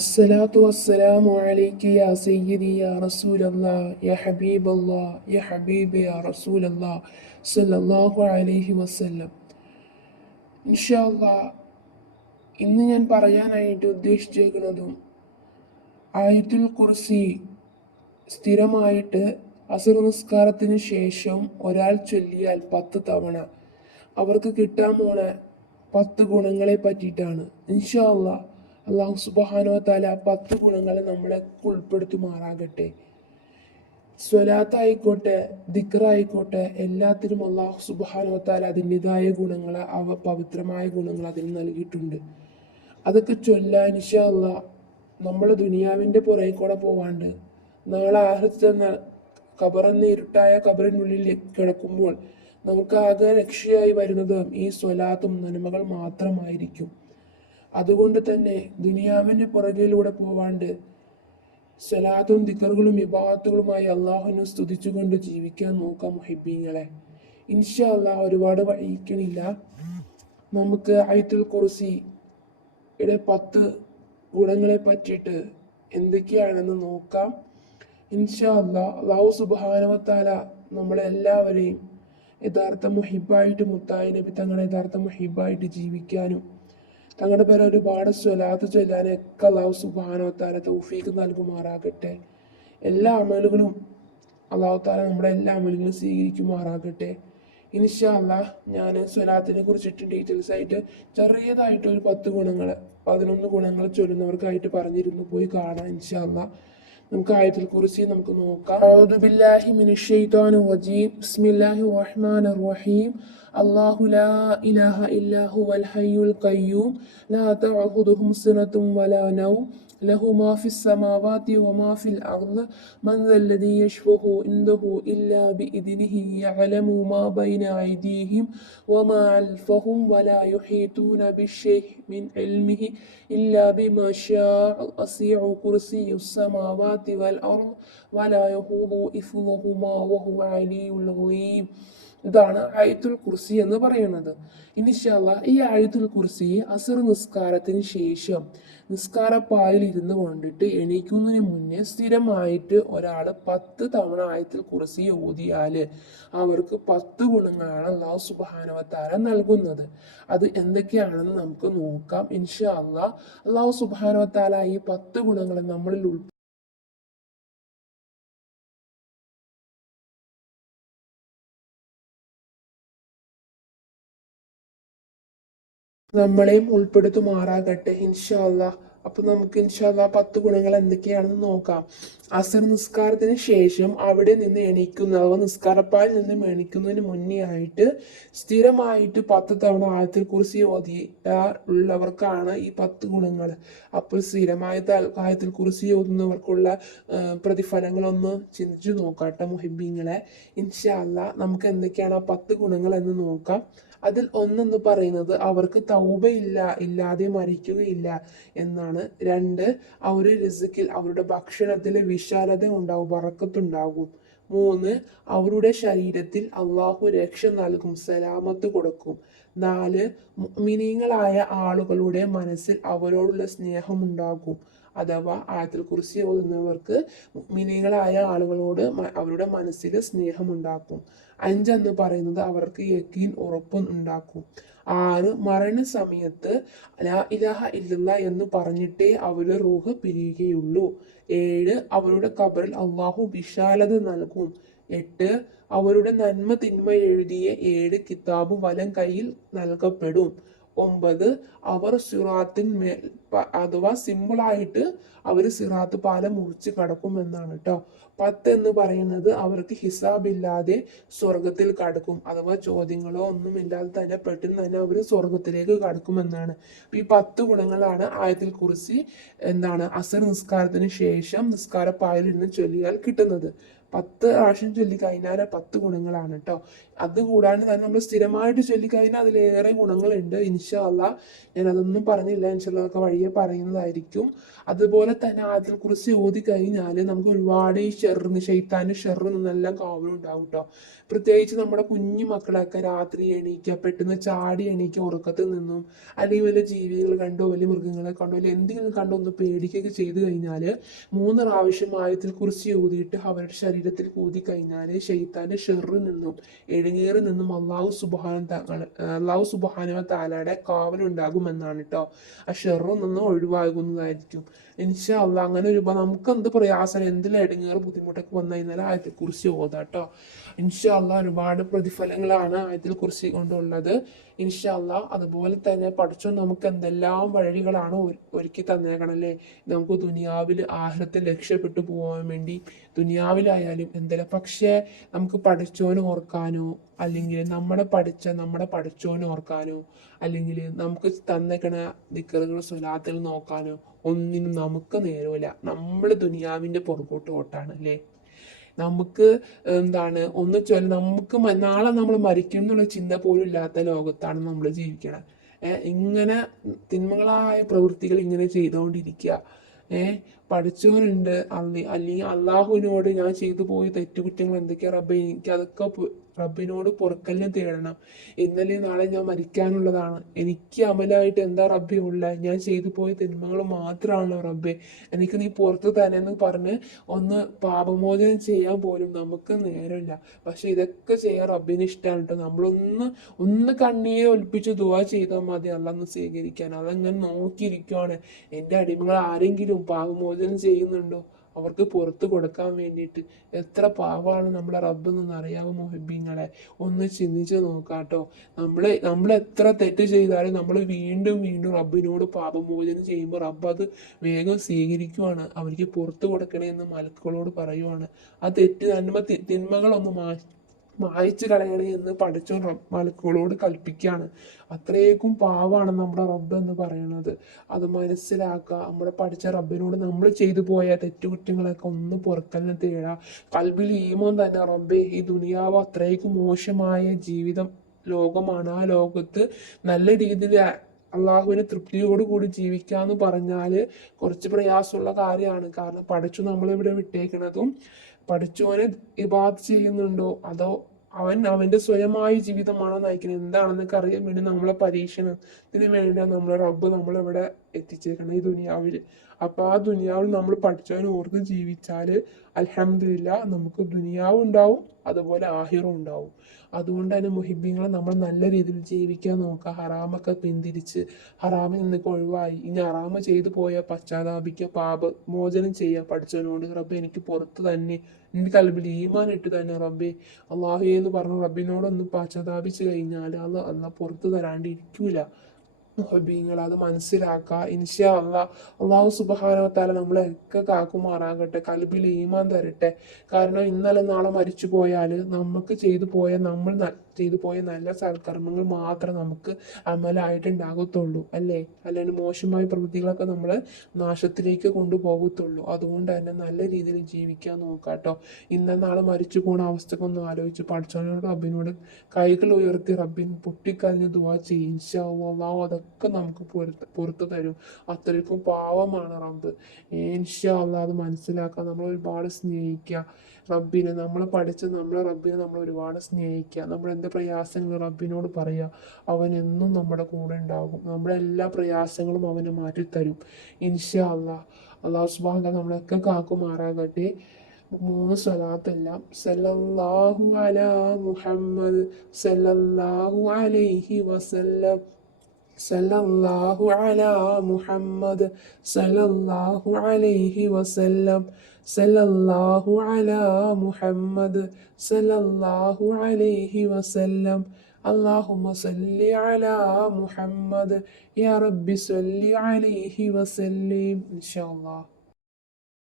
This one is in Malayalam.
الصلاة والسلام عليك يا سيدي يا رسول الله يا حبيب الله يا حبيبي يا رسول الله صلى الله عليه وسلم. ഇൻഷാ അല്ലാഹ് ഇന്ന് ഞാൻ പറയാനായിട്ട് ഉദ്ദേശിച്ചിരിക്കുന്നതും ആയത്തുൽ കുർസി സ്ഥിരമായിട്ട് അസർ നിസ്കാരത്തിന് ശേഷം ഒരാൾ ചൊല്ലിയാൽ 10 തവണ അവർക്ക് കിട്ടാൻ പോണ 10 ഗുണങ്ങളെ പറ്റിയിട്ടാണ്. ഇൻഷാ അല്ലാഹ് അള്ളാഹു സുബ്ഹാനഹു വ തആല 10 ഗുണങ്ങളെ നമ്മളെ ഉൾപ്പെടുത്തുമാറാകട്ടെ. സ്വലാത്തായിക്കോട്ടെ ദിക്റായിക്കോട്ടെ എല്ലാത്തിനും അള്ളാഹു സുബ്ഹാനഹു വ തആല അതിൻ്റെതായ ഗുണങ്ങൾ, പവിത്രമായ ഗുണങ്ങൾ അതിന് നൽകിയിട്ടുണ്ട്. അതൊക്കെ ചൊല്ലാൻ ഇൻഷാ അല്ലാഹ് നമ്മൾ ദുനിയാവിൻ്റെ പുറകെ കൂടെ പോവാണ്ട് നാളെ ആഖിറത്തെന്ന ഖബറെന്ന ഇരുട്ടായ ഖബറിനുള്ളിൽ കിടക്കുമ്പോൾ നമുക്ക് ആകെ രക്ഷയായി വരുന്നതും ഈ സ്വലാത്തും നന്മകൾ മാത്രമായിരിക്കും. അതുകൊണ്ട് തന്നെ ദുനിയാവിൻ്റെ പുറകിലൂടെ പോവാണ്ട് സ്വലാത്തും ദിക്റുകളും ഇബാദത്തുകളുമായി അള്ളാഹുവിനെ സ്തുതിച്ചുകൊണ്ട് ജീവിക്കാൻ നോക്കാം മുഹിബ്ബീങ്ങളെ. ഇൻഷാ അല്ലാഹ് ഒരുപാട് വൈകിക്കണില്ല, നമുക്ക് ആയത്തുൽ കുർസിയുടെ 10 ഗുണങ്ങളെ പറ്റിയിട്ട് എന്തൊക്കെയാണെന്ന് നോക്കാം. ഇൻഷാ അല്ലാഹ് അല്ലാഹു സുബ്ഹാനഹു വ തആല നമ്മളെല്ലാവരെയും യഥാർത്ഥ മുഹിബ്ബായിട്ട് മുത്തായ നബി തങ്ങളെ യഥാർത്ഥ മുഹിബ്ബായിട്ട് ജീവിക്കാനും തങ്ങളുടെ പേരെ ഒരുപാട് സ്വലാത്ത് ചൊല്ലാനൊക്കെ അല്ലാഹു സുബ്ഹാനഹു വ തആല തൗഫീഖ് നൽകുമാറാകട്ടെ. എല്ലാ അമലുകളും അല്ലാഹു തആല നമ്മുടെ എല്ലാ അമലുകളും സ്വീകരിക്കുമാറാകട്ടെ. ഇൻഷാ അല്ലാഹ് ഞാൻ സ്വലാത്തിനെ കുറിച്ചിട്ട് ഡീറ്റെയിൽസ് ആയിട്ട് ചെറിയതായിട്ട് ഒരു 10 ഗുണങ്ങൾ 11 ഗുണങ്ങൾ ചൊല്ലുന്നവർക്കായിട്ട് പറഞ്ഞിരുന്നു, പോയി കാണാം. ഇൻഷാ അല്ലാഹ് നമുക്ക് ആയത്തുൽ കുർസി നമുക്ക് നോക്കാം. അഊദു ബില്ലാഹി മിനശ് ശൈത്വാനിർ റജീം. ബിസ്മില്ലാഹിർ റഹ്മാനിർ റഹീം. അല്ലാഹു ലാ ഇലാഹ ഇല്ലാ ഹുവൽ ഹയ്യുൽ ഖയ്യൂം ലാ തഅഖുദുഹു സിനത്തും വലാ നൗം ലഹു മാ ഫിസ് സമാവാതി വമാ ഫിൽ അർദ് മൻ ദല്ലദീ യശ്ഫഉ ഇൻദഹു ഇല്ലാ ബിഇദ്നിഹി യഅലമു മാ ബൈന അയ്ദീഹിം വമാ ഖൽഫഹും വലാ യുഹീതൂന ബിശൈഇൻ മിൻ ഇൽമിഹി ഇല്ലാ ബിമാ ശാഅ വസിഅ കുർസിയുസ് സമാവാതി വൽ അർദ് വലാ യഹൂദു ഹിഫ്ളുഹുമാ വഹുവൽ അലിയ്യുൽ അളീം. ഇതാണ് ആയത്തുൽ കുർസി എന്ന് പറയുന്നത്. ഇൻഷാ അല്ലാഹ് ഈ ആയത്തുൽ കുർസി അസർ നിസ്കാരത്തിന് ശേഷം നിസ്കാരപ്പായിൽ ഇരുന്ന് കൊണ്ടിട്ട് എണീക്കുന്നതിന് മുന്നേ സ്ഥിരമായിട്ട് ഒരാൾ 10 തവണ ആയത്തുൽ കുർസി ഓതിയാൽ അവർക്ക് 10 ഗുണങ്ങളാണ് അല്ലാഹു സുബ്ഹാനഹു വ തആല നൽകുന്നത്. അത് എന്തൊക്കെയാണെന്ന് നമുക്ക് നോക്കാം. ഇൻഷാ അല്ലാഹ് അല്ലാഹു സുബ്ഹാനഹു വ തആല ഈ 10 ഗുണങ്ങൾ നമ്മളിൽ നമ്മളെയും ഉൾപ്പെടുത്തുമാറാകട്ടെ ഇൻഷാ അല്ലാഹ്. അപ്പൊ നമുക്ക് ഇൻഷാ അല്ലാഹ് 10 ഗുണങ്ങൾ എന്തൊക്കെയാണെന്ന് നോക്കാം. അസർ നിസ്കാരത്തിന് ശേഷം അവിടെ നിന്ന് എണീക്കുന്ന അഥവാ നിസ്കാരപ്പായിൽ നിന്ന് എണീക്കുന്നതിന് മുന്നേ ആയിട്ട് സ്ഥിരമായിട്ട് 10 തവണ ആയത്തുൽ കുർസി ഓതി ഉള്ളവർക്കാണ് ഈ 10 ഗുണങ്ങൾ. അപ്പോൾ സ്ഥിരമായിട്ട് ആയത്തുൽ കുർസി ഓതുന്നവർക്കുള്ള പ്രതിഫലങ്ങളൊന്ന് ചിന്തിച്ചു നോക്കാട്ടെ മുഹിബ്ബീങ്ങളെ. ഇൻഷാ അല്ലാഹ് നമുക്ക് എന്തൊക്കെയാണ് ആ 10 ഗുണങ്ങൾ എന്ന് നോക്കാം. അതിൽ ഒന്നെന്ന് പറയുന്നത് അവർക്ക് തൗബ ഇല്ലാതെ മരിക്കുകയില്ല എന്നാണ്. 2, അവരുടെ റിസ്കിൽ അവരുടെ ഭക്ഷണത്തിൽ വിശാലത ഉണ്ടാവും, ബറക്കത്തുണ്ടാകും. 3, അവരുടെ ശരീരത്തിൽ അള്ളാഹു രക്ഷ നൽകും, സലാമത്ത് കൊടുക്കും. 4, മുഅ്മിനീങ്ങളായ ആളുകളുടെ മനസ്സിൽ അവരോടുള്ള സ്നേഹമുണ്ടാകും. അഥവാ ആയത്തുൽ കുർസി ഓതുന്നവർക്ക് മുഅ്മിനീങ്ങളായ ആളുകളോട് അവരുടെ മനസ്സിൽ സ്നേഹമുണ്ടാക്കും. 5 എന്ന് പറയുന്നത് അവർക്ക് യഖീൻ ഉറപ്പ് ഉണ്ടാക്കും. 6, മരണസമയത്ത് ലാ ഇലാഹ ഇല്ലല്ലാഹ് എന്ന് പറഞ്ഞിട്ടേ അവരുടെ റൂഹ് പിരിയുകയുള്ളൂ. 7, അവരുടെ ഖബറിൽ അള്ളാഹു വിശാലത നൽകും. 8, അവരുടെ നന്മ തിന്മ എഴുതിയ 7 കിതാബ് വലം കയ്യിൽ നൽകപ്പെടും. 9, അവർ സിറാത്തിന്മേൽ അഥവാ സിമ്പിളായിട്ട് അവർ സിറാത്ത് പാലം മുറിച്ച് കടക്കും എന്നാണ് കേട്ടോ. 10 എന്ന് പറയുന്നത് അവർക്ക് ഹിസാബില്ലാതെ സ്വർഗത്തിൽ കടക്കും, അഥവാ ചോദ്യങ്ങളോ ഒന്നുമില്ലാതെ തന്നെ പെട്ടെന്ന് തന്നെ അവർ സ്വർഗത്തിലേക്ക് കടക്കുമെന്നാണ്. ഈ 10 ഗുണങ്ങളാണ് ആയത്തുൽ കുർസി അസർ നിസ്കാരത്തിന് ശേഷം നിസ്കാരപ്പായിൽ നിന്ന് ചൊല്ലിയാൽ കിട്ടുന്നത്. 10 പ്രാവശ്യം ചൊല്ലിക്കഴിഞ്ഞാൽ 10 ഗുണങ്ങളാണ് കേട്ടോ. അത് കൂടാണ്ട് തന്നെ നമ്മൾ സ്ഥിരമായിട്ട് ചൊല്ലിക്കഴിഞ്ഞാൽ അതിലേറെ ഗുണങ്ങളുണ്ട്. ഇൻഷാ അള്ളാ ഞാൻ അതൊന്നും പറഞ്ഞില്ല, ഇൻഷാ അള്ളാ അതൊക്കെ വഴിയെ പറയുന്നതായിരിക്കും. അതുപോലെ തന്നെ ആയത്തുൽ കുർസി ഓതി കഴിഞ്ഞാൽ നമുക്ക് ഒരുപാട് ഈ ഷെയ്ത്താൻ്റെ ഷെറിൽ നിന്നെല്ലാം കാവലുണ്ടാവും കേട്ടോ. പ്രത്യേകിച്ച് നമ്മുടെ കുഞ്ഞു മക്കളൊക്കെ രാത്രി എണീക്കുക, പെട്ടെന്ന് ചാടി എണീക്കുക ഉറക്കത്തിൽ നിന്നും, അല്ലെങ്കിൽ വലിയ ജീവികൾ കണ്ടോ വലിയ മൃഗങ്ങളെ കണ്ടോ അല്ലെങ്കിൽ എന്തെങ്കിലും കണ്ടോ ഒന്ന് പേടിക്കുകയൊക്കെ ചെയ്തു കഴിഞ്ഞാൽ 3 പ്രാവശ്യം ആയത്തിൽ കുറിച്ച് ഊതിയിട്ട് അവരുടെ ശരീരത്തിൽ ഊതി കഴിഞ്ഞാൽ ഷെയ്ത്താൻ്റെ ഷെറിൽ നിന്നും എഴുന്നേറിൽ നിന്നും അള്ളാഹു സുബ്ഹാനഹു തആലയുടെ കാവലുണ്ടാകുമെന്നാണ് കേട്ടോ. ആ ഷെറിൽ നിന്നും ഒഴിവാകുന്നതായിരിക്കും ഇൻഷാ അള്ളാ. അങ്ങനെ നമുക്ക് എന്ത് പ്രയാസം എന്തെങ്കിലും ഇടങ്ങേറ് ബുദ്ധിമുട്ടൊക്കെ വന്നു കഴിഞ്ഞാൽ ആയത്തിൽ കുറിച്ച് ഓതാം കേട്ടോ. ഇൻഷാ അള്ളാ ഒരുപാട് പ്രതിഫലങ്ങളാണ് ആയത്തിൽ കുറിച്ച് കൊണ്ടുള്ളത് ഇൻഷാ അള്ളാ. അതുപോലെ തന്നെ പഠിച്ചോ നമുക്ക് എന്തെല്ലാം വഴികളാണ് ഒരുക്കി തന്നേക്കണല്ലേ നമുക്ക് ദുനിയാവിൽ ആഖിറത്തിൽ രക്ഷപ്പെട്ടു പോകാൻ വേണ്ടി. ദുനിയാവിലായാലും എന്തെല്ലാം, പക്ഷേ നമുക്ക് പഠിച്ചോനെ ഓർക്കാനോ അല്ലെങ്കിൽ നമ്മുടെ പഠിച്ചോനെ ഓർക്കാനോ അല്ലെങ്കിൽ നമുക്ക് തന്നേക്കണ ദിക്റുകൾ സ്വലാത്തുകൾ നോക്കാനോ ഒന്നിനും നമുക്ക് നേരമില്ല. നമ്മൾ ദുനിയാവിൻ്റെ പുറകോട്ട് ഓട്ടാണ് അല്ലേ. നമുക്ക് നമുക്ക് നാളെ നമ്മൾ മരിക്കും എന്നുള്ള ചിന്ത പോലും ഇല്ലാത്ത ലോകത്താണ് നമ്മൾ ജീവിക്കണത്. ഇങ്ങനെ തിന്മകളായ പ്രവൃത്തികൾ ഇങ്ങനെ ചെയ്തുകൊണ്ടിരിക്കുക. പഠിച്ചവനുണ്ട് അല്ലെങ്കിൽ അള്ളാഹുവിനോട് ഞാൻ ചെയ്തു പോയ തെറ്റുകുറ്റങ്ങൾ എന്തൊക്കെയാ റബ്ബെ, എനിക്ക് അതൊക്കെ റബ്ബിനോട് പൊറുക്കലിനെ തേടണം. ഇന്നലെ നാളെ ഞാൻ മരിക്കാനുള്ളതാണ്. എനിക്ക് അമലായിട്ട് എന്താ റബ്ബെ ഉള്ളത്? ഞാൻ ചെയ്തു പോയ തിന്മകൾ മാത്രമാണല്ലോ റബ്ബെ, എനിക്ക് നീ പുറത്ത് തന്നെന്ന് പറഞ്ഞ് ഒന്ന് പാപമോചനം ചെയ്യാൻ പോലും നമുക്ക് നേരമില്ല. പക്ഷെ ഇതൊക്കെ ചെയ്യാൻ റബ്ബിന് ഇഷ്ടമാണ് കേട്ടോ. ഒന്ന് കണ്ണീരെ ഒലിപ്പിച്ച് ദുആ ചെയ്താൽ മതി അള്ളാഹ് സ്വീകരിക്കാൻ. അതങ്ങനെ നോക്കിയിരിക്കുവാണ്. എൻ്റെ അടിമകൾ ആരെങ്കിലും പാപമോചനം ചെയ്യുന്നുണ്ടോ അവർക്ക് പുറത്ത് കൊടുക്കാൻ വേണ്ടിയിട്ട്. എത്ര പാവമാണ് നമ്മളെ റബ്ബ് എന്നൊന്ന് അറിയാവോ മുഹബ്ബീങ്ങളെ? ഒന്ന് ചിന്തിച്ച് നോക്കാട്ടോ. നമ്മൾ എത്ര തെറ്റ് ചെയ്താലും നമ്മൾ വീണ്ടും വീണ്ടും റബ്ബിനോട് പാപമോചനം ചെയ്യുമ്പോൾ റബ്ബ് അത് വേഗം സ്വീകരിക്കുവാണ്. അവർക്ക് പുറത്ത് കൊടുക്കണേ എന്ന് മലക്കുകളോട് പറയുവാണ്. ആ തിന്മകളൊന്ന് മായ്ച്ചു കളയണേ എന്ന് പഠിച്ചോൻ മലക്കുകളോട് കൽപ്പിക്കുകയാണ്. അത്രയേക്കും പാവാണ് നമ്മുടെ റബ്ബ് എന്ന് പറയുന്നത്. അത് മനസ്സിലാക്കുക. നമ്മുടെ പഠിച്ച റബ്ബിനോട് നമ്മൾ ചെയ്തു പോയ തെറ്റുകുറ്റങ്ങളൊക്കെ ഒന്ന് പൊറുക്കലിനെ തേടുക. കൽബിൽ ഈമാൻ തന്നെ, റബ്ബേ ഈ ദുനിയാവ് അത്രയ്ക്കും മോശമായ ജീവിതം ലോകമാണ്. ആ ലോകത്ത് നല്ല രീതിയിൽ അള്ളാഹുവിനെ തൃപ്തിയോടുകൂടി ജീവിക്കുക എന്ന് പറഞ്ഞാൽ കുറച്ച് പ്രയാസമുള്ള കാര്യമാണ്. കാരണം പഠിച്ചു നമ്മളിവിടെ വിട്ടേക്കുന്നതും പഠിച്ചവനെ ഇബാദത്ത് ചെയ്യുന്നുണ്ടോ അതോ അവന്റെ സ്വയമായ ജീവിതമാണോ നയിക്കുന്നത് എന്താണെന്നൊക്കെ അറിയാൻ വേണ്ടി നമ്മളെ പരീക്ഷണത്തിന് വേണ്ടിയാണ് നമ്മളെ റബ്ബ് നമ്മളിവിടെ എത്തിച്ചേക്കണം ഈ ദുനിയാവിൽ. അപ്പൊ ആ ദുനിയാവിൽ നമ്മൾ പഠിച്ചവനെ ഓർത്ത് ജീവിച്ചാൽ അൽഹംദുലില്ലാ നമുക്ക് ദുനിയാവും ഉണ്ടാവും അതുപോലെ ആഹിറും ഉണ്ടാവും. അതുകൊണ്ട് തന്നെ മുഹിബ്ബീങ്ങളെ നമ്മൾ നല്ല രീതിയിൽ ജീവിക്കാൻ നോക്കുക. ഹറാമൊക്കെ പിന്തിരിച്ച് ഹറാമിൽ നിന്നൊക്കെ ഒഴിവായി ഇനി ഹറാമ് ചെയ്തു പോയ പശ്ചാത്താപിക്കുക, മോചനം ചെയ്യുക. പഠിച്ചവനോട് റബ്ബെ എനിക്ക് പുറത്ത് തന്നെ എൻ്റെ കൽബിൽ ഈമാൻ ഇട്ട് തന്നെ റബ്ബെ അള്ളാഹു എന്ന് പറഞ്ഞ റബ്ബിനോടൊന്ന് പശ്ചാത്താപിച്ച് കഴിഞ്ഞാൽ അള്ളാഹ് പുറത്ത് തരാണ്ടിരിക്കൂല. മുഹബ്ബീങ്ങൾ അത് മനസ്സിലാക്കുക. ഇൻഷാ അള്ളാഹ് അള്ളാഹു സുബ്ഹാനഹു വ തആല നമ്മളെയൊക്കെ കാക്കുമാറാകട്ടെ, കൽബിൽ ഈമാൻ തരട്ടെ. കാരണം ഇന്നലെ നാളെ മരിച്ചു പോയാൽ നമുക്ക് ചെയ്തു പോയ നല്ല സൽക്കർമ്മങ്ങൾ മാത്രം നമുക്ക് അമലായിട്ടുണ്ടാകത്തുള്ളൂ അല്ലേ. അല്ലെങ്കിൽ മോശമായ പ്രവൃത്തികളൊക്കെ നമ്മൾ നാശത്തിലേക്ക് കൊണ്ടുപോകത്തുള്ളൂ. അതുകൊണ്ട് തന്നെ നല്ല രീതിയിൽ ജീവിക്കാൻ നോക്കാട്ടോ. ഇന്ന നാളെ മരിച്ചു പോണ അവസ്ഥക്കൊന്ന് ആലോചിച്ച് പഠിച്ചവനോട് റബ്ബിനോട് കൈകൾ ഉയർത്തി റബ്ബിൻ പൊട്ടിക്കരഞ്ഞ് ദുആ ചെയ്യും. ഇൻഷാ അള്ളാഹു അതൊക്കെ നമുക്ക് പുറത്തു തരും. അത്രയ്ക്കും പാവമാണ് റബ്ബ്. ഇൻഷാ അള്ളാഹ് അത് മനസ്സിലാക്കാൻ നമ്മൾ ഒരുപാട് സ്നേഹിക്കുക റബ്ബിനെ. നമ്മളെ റബ്ബിനെ നമ്മൾ ഒരുപാട് സ്നേഹിക്കുക. നമ്മൾ എന്ത് പ്രയാസങ്ങൾ റബ്ബിനോട് പറയുക. അവൻ എന്നും നമ്മുടെ കൂടെ ഉണ്ടാകും. നമ്മുടെ എല്ലാ പ്രയാസങ്ങളും അവന് മാറ്റിത്തരും ഇൻഷാ അള്ളാഹ്. അള്ളാഹു സുബ്ഹാനഹു വ തആല നമ്മളൊക്കെ കാക്കുമാറാകട്ടെ. 3 സ്വലാത്തെല്ലാം സല്ലല്ലാഹു അലാ മുഹമ്മദ് സല്ലല്ലാഹു അലൈഹി വസല്ലം സല്ലല്ലാഹു അലാ മുഹമ്മദ് സല്ലല്ലാഹു അലൈഹി വസല്ലം സല്ലല്ലാഹു അലാ മുഹമ്മദ് സല്ലല്ലാഹു അലൈഹി വസല്ലം അല്ലാഹുമ്മ സല്ലി അലാ മുഹമ്മദ് യാ റബ്ബി സല്ലി അലൈഹി വസല്ലം ഇൻഷാ അല്ലാഹ്.